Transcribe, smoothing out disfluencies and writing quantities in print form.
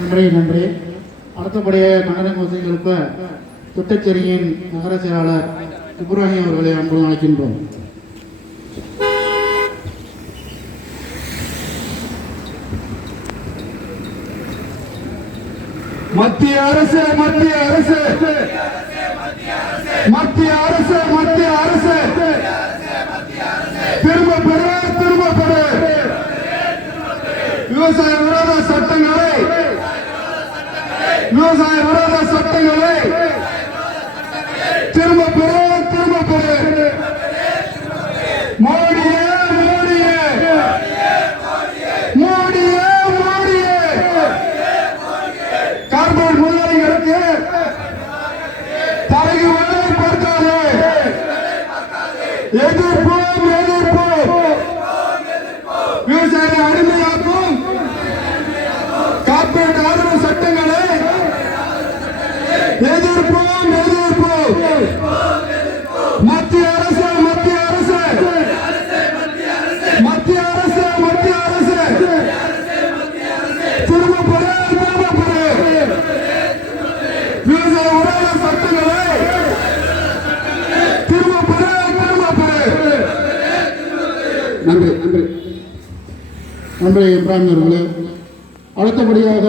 நன்றி நன்றி. அடுத்தபடியாக கண்டன கோஷம் எழுப்ப திட்டச்சேரியின் நகர செயலாளர் இப்ராஹிம் அவர்களை அன்புடன் அழைக்கின்றோம். மத்திய அரசு மத்திய அரசு மத்திய அரசு மத்திய அரசு திரும்ப பெறு திரும்ப பெறு விவசாய விரோத சட்டங்களை விவசாய விரோத சட்டங்களை திரும்ப பெறு திரும்ப பெறு. மோடியே மோடியே மோடியே மோடியே கார்பரேட் முதலாளிகளுக்கு தலைக்கு வேலை பார்க்காது. எதிர்ப்போம் எதிர்ப்போம். விவசாய அடிமையாக்கும் கார்பரேட் ஆதரவு சட்டங்களை எதிர்ப்போம் எதிர்ப்போம். மத்திய அரசு மத்திய அரசு மத்திய அரசு மத்திய அரசு திரும்ப பெறு திரும்ப பெறு. விவசாய விரோத சட்டங்களை திரும்ப பெறு திரும்ப பெறு. நன்றி நன்றி நன்றி இப்ராஹிம் அவர்களே. அடுத்தபடியாக